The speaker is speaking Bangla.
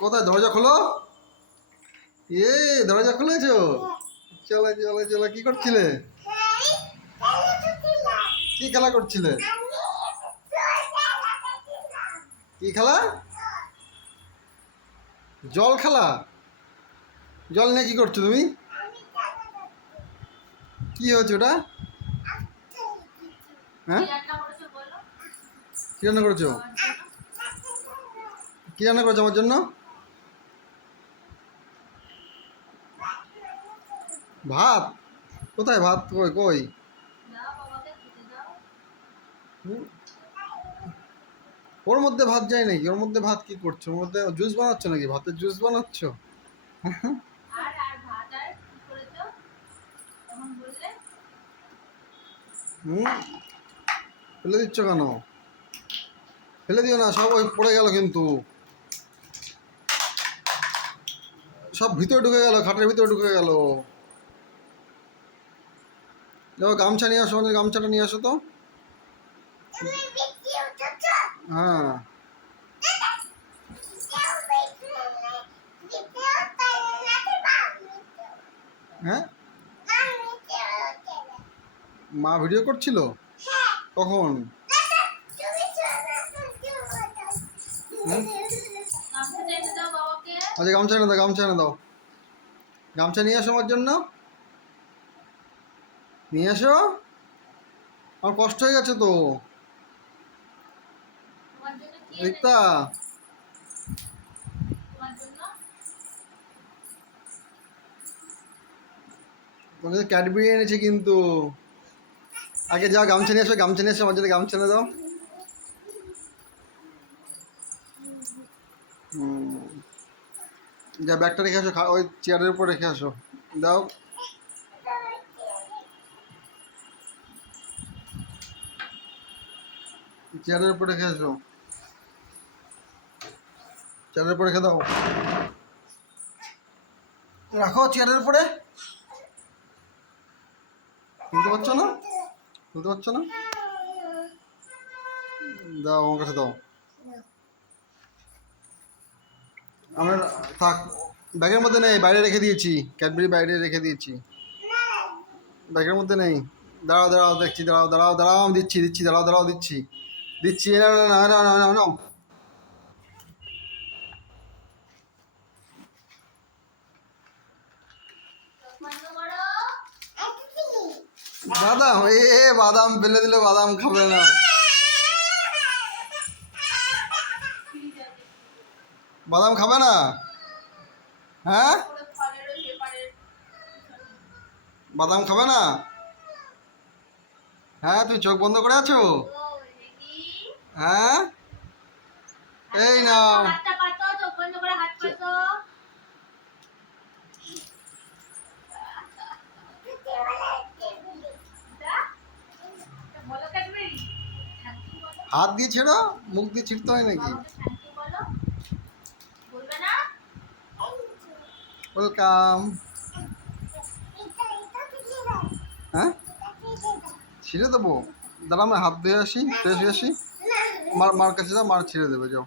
কোথায় দরজা খোলো? এ দরজা খুলেছো? চলো চলো চলো, কি করছিলে? কি খেলা করছিলে? কি খেলা? জল খেলা? জল নিয়ে কি করছো তুমি? কি হয়েছে ওটা? হ্যাঁ, কি রান্না করেছো? কি রান্না করেছো আমার জন্য? ভাত? কোথায় ভাত? কই কই? হুম, ওর মধ্যে ভাত যায় নাকি? ওর মধ্যে ভাত কি করছো? ওর মধ্যে জুস বানাচ্ছ নাকি? ভাতের জুস বানাচ্ছ? হুম, ফেলে দিচ্ছ কেন? ফেলে দিও না, সব ওই পড়ে গেল কিন্তু। সব ভিতরে ঢুকে গেল, খাটের ভিতরে ঢুকে গেল। যাও গামছা নিয়ে আসো, আমাদের গামছাটা নিয়ে আসো তো। হ্যাঁ, হ্যাঁ, মা ভিডিও করছিল কখন? হুম, আচ্ছা গামছা এনে দাও, গামছা এনে দাও। গামছা নিয়ে আসো আমার জন্য, নিয়ে আসো। আমার কষ্ট হয়ে গেছে তো রিক্তা। তোমাদের ক্যাডবেরি এনেছি কিন্তু। আগে যাও গামছা নিয়ে আসো, গামছা নিয়ে এসো আমার জন্য, গামছা এনে দাও। যা ব্যাগটা রেখে আসো, ওই চেয়ারের উপর রেখে আসো। দাও, চেয়ারের উপর রেখে আসো, চেয়ারের উপর রেখে দাও। রাখো চেয়ারের উপরে। তুলতে পারছো না? তুলতে পারছো না? দাও আমার কাছে দাও। আমার থাক, ব্যাগের মধ্যে নেই, বাইরে রেখে দিয়েছি, ক্যাডবেরি বাইরে রেখে দিয়েছি, ব্যাগের মধ্যে নেই। দাঁড়াও দাঁড়াও দেখছি, দাঁড়াও দাঁড়াও দাঁড়াও, আমি দিচ্ছি দিচ্ছি, দাঁড়াও দাঁড়াও দিচ্ছি দিচ্ছি। না না না না না না, বাদাম? বাদাম ফেলে দিলে বাদাম খাবে না। বাদাম খাবে না? হ্যাঁ, বাদাম খাবে না? হ্যাঁ, তুমি চোখ বন্ধ করে আছো? হ্যাঁ, এই নাও। হাত দিয়ে ছেড়ো, মুখ দিয়ে ছিঁড়তে হয় নাকি? ওয়েলকাম। হ্যাঁ, ছিঁড়ে দেবো? দাঁড়া, আমি হাত ধুয়ে আসি, ফ্রেশ হয়ে আসি। মার কাছে যাও, মার ছিঁড়ে দেবে, যাও।